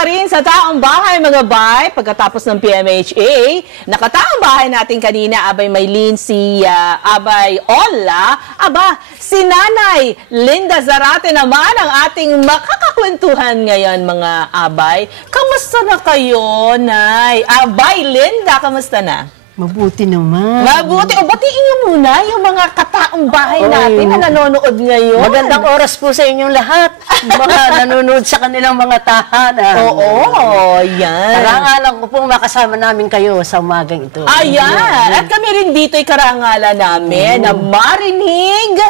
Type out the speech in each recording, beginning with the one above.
pa rin sa taong bahay mga bay pagkatapos ng PMHA. Nakataong bahay natin kanina, abay Maylene, si abay Ola, si Nanay Linda Zarate naman ang ating makakakwentuhan ngayon mga abay. Kamusta na kayo, Nay? Abay Linda, kamusta na? Mabuti naman. Mabuti. O, batiin niyo muna yung mga kataong bahay natin na nanonood ngayon. Magandang oras po sa inyong lahat. Mga nanonood sa kanilang mga tahanan. Oo, yan. Karangalan ko pong makasama namin kayo sa umagang ito. Ayan. At kami rin dito ay karangalan namin na marinig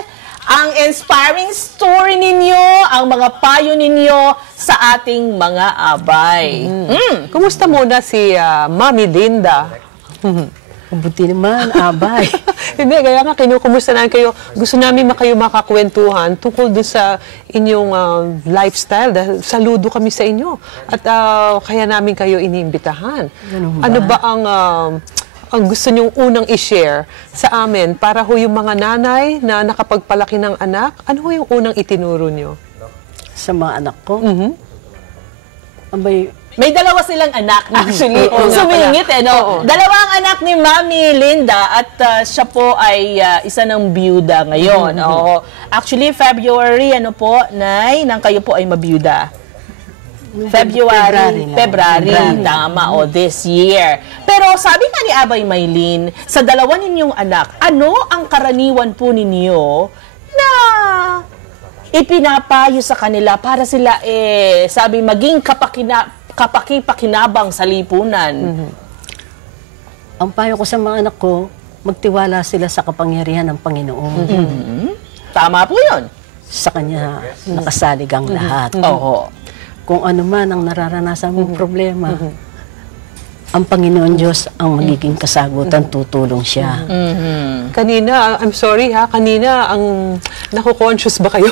ang inspiring story ninyo, ang mga payo ninyo sa ating mga abay. Kumusta muna si Mami Linda? Mabuti naman, abay. Hindi, kaya nga kinukumusta namin kayo. Gusto namin makakwentuhan tungkol doon sa inyong lifestyle. Dahil saludo kami sa inyo. At kaya namin kayo iniimbitahan. Ano ba ang gusto nyong unang i-share sa amin para ho yung mga nanay na nakapagpalaki ng anak? Ano ho yung unang itinuro nyo? Sa mga anak ko? Abay, may dalawa silang anak, actually. Sumingit, no? Dalawang anak ni Mami Linda at siya po ay isa ng byuda ngayon. Actually, February, Nay, nang kayo po ay mabiyuda. February, tama, this year. Pero sabi nga ni Abay Maylene, sa dalawa ninyong anak, ano ang karaniwan po ninyo na ipinapayo sa kanila para sila, sabi, maging kapakipakinabang sa lipunan? Ang payo ko sa mga anak ko, magtiwala sila sa kapangyarihan ng Panginoon. Tama po yun. Sa Kanya nakasalig ang lahat. Oo. Kung ano man ang nararanasan mong problema, ang Panginoon Diyos ang magiging kasagutan, tutulong siya. Kanina, I'm sorry kanina, naku-conscious ba kayo?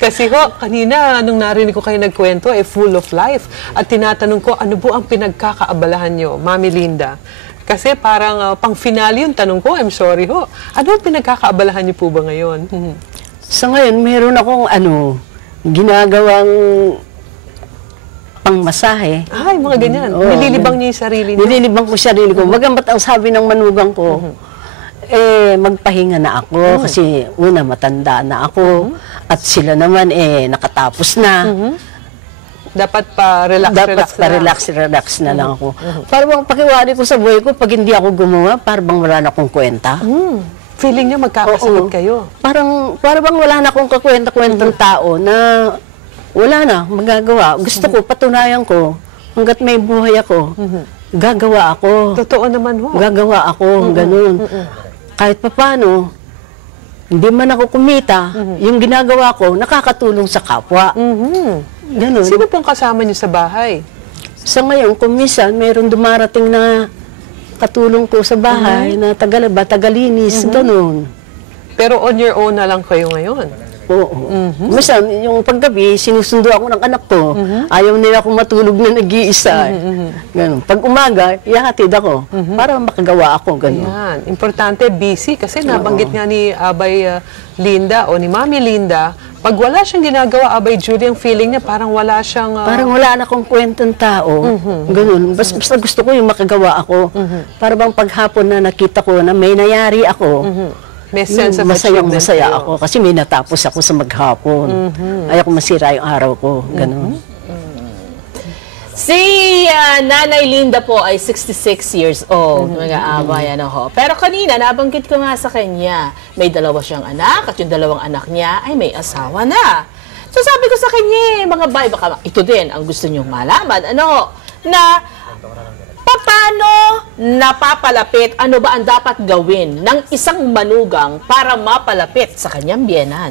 Kasi kanina, nung narinig ko kayo nagkwento, full of life. At tinatanong ko, ano po ang pinagkakaabalahan nyo, Mami Linda? Kasi parang pang-finale yung tanong ko, I'm sorry Ano ang pinagkakaabalahan nyo po ba ngayon? Sa ngayon, meron akong ginagawang pangmasahe. Ay, mga ganyan. Nililibang niyo yung sarili niyo? Nililibang ko sarili ko. Magamit ang sabi ng manugang ko, magpahinga na ako kasi una, matanda na ako at sila naman nakatapos na. Dapat pa-relax na lang ako. Para bang pakiwari ko sa buhay ko, pag hindi ako gumawa, para bang wala na akong kwenta. Feeling niyo magkakasagot kayo? Para bang wala na akong kakwenta-kwentang tao na wala na, magagawa. Gusto ko, patunayan ko, hanggat may buhay ako, gagawa ako. Totoo naman Gagawa ako, ganun. Kahit papano, hindi man ako kumita, yung ginagawa ko, nakakatulong sa kapwa. Ganun. Sino pong kasama niyo sa bahay? Sa ngayon, kung minsan, mayroong dumarating na katulong ko sa bahay, na tagalinis, ganun. Pero on your own na lang kayo ngayon? Oo. Minsan, yung paggabi, sinusundo ako ng anak ko. Ayaw nila akong matulog na nag-iisa. Ganun. Pag umaga, ihatid ako para makagawa ako. Ganun. Ayan. Importante, busy. Kasi nabanggit nga ni Abay Linda o ni Mami Linda, pag wala siyang ginagawa, Abay Julie, ang feeling niya parang wala siyang... Parang wala na akong kwentang tao. Ganun. Basta gusto ko yung makagawa ako. Para bang paghapon na nakita ko na may nayari ako, may sense of masaya ako kasi may natapos ako sa maghapon. Ayaw ko masira yung araw ko. Ganun. Si Nanay Linda po ay 66 years old. Mga abay, Pero kanina, nabanggit ko nga sa kanya, may dalawa siyang anak at yung dalawang anak niya ay may asawa na. So sabi ko sa kanya, mga bay, baka ito din ang gusto niyong malaman. Na paano napapalapit, ano ba ang dapat gawin ng isang manugang para mapalapit sa kanyang biyenan?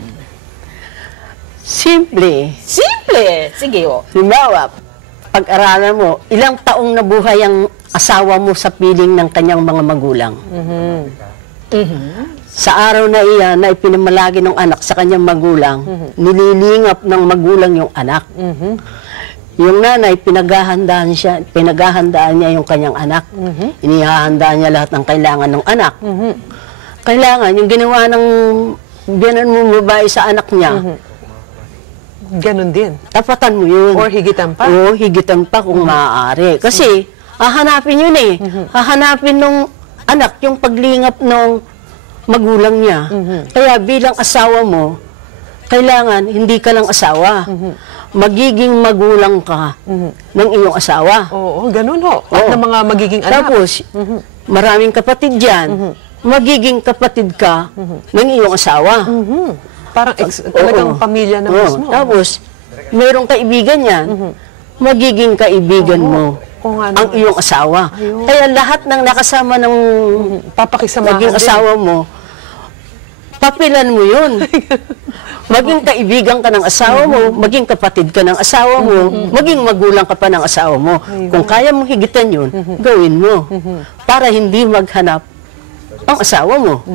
Simple. Sige Halimbawa, pag-aralan mo, ilang taong nabuhay ang asawa mo sa piling ng kanyang mga magulang. Sa araw na iyan na ipinamalagi ng anak sa kanyang magulang, nililingap ng magulang yung anak. Yung nanay, pinaghahandaan niya yung kanyang anak. Inihahandaan niya lahat ng kailangan ng anak. Kailangan, yung ginawa ng biyanan mo babae sa anak niya, Ganon din. Tapatan mo yun. Or higitan pa. Oo, higitan pa kung maaari. Kasi, hahanapin yun eh. Hahanapin nung anak yung paglingap ng magulang niya. Kaya bilang asawa mo, kailangan hindi ka lang asawa. Magiging magulang ka ng iyong asawa. Oo, ganun ho. At Oo. ng mga magiging anak. Tapos, maraming kapatid dyan. Magiging kapatid ka ng iyong asawa. Parang talagang Oo. pamilya na Oo. mismo. Tapos, mayroong kaibigan yan. Magiging kaibigan mo Oo nga ang naman. iyong asawa. Ayun. Kaya lahat ng nakasama ng Papakisamahan maging din. asawa mo, papilan mo yun. Maging kaibigan ka ng asawa mo, maging kapatid ka ng asawa mo, maging magulang ka pa ng asawa mo. Kung kaya mong higitan yun, gawin mo. Para hindi maghanap ang asawa mo.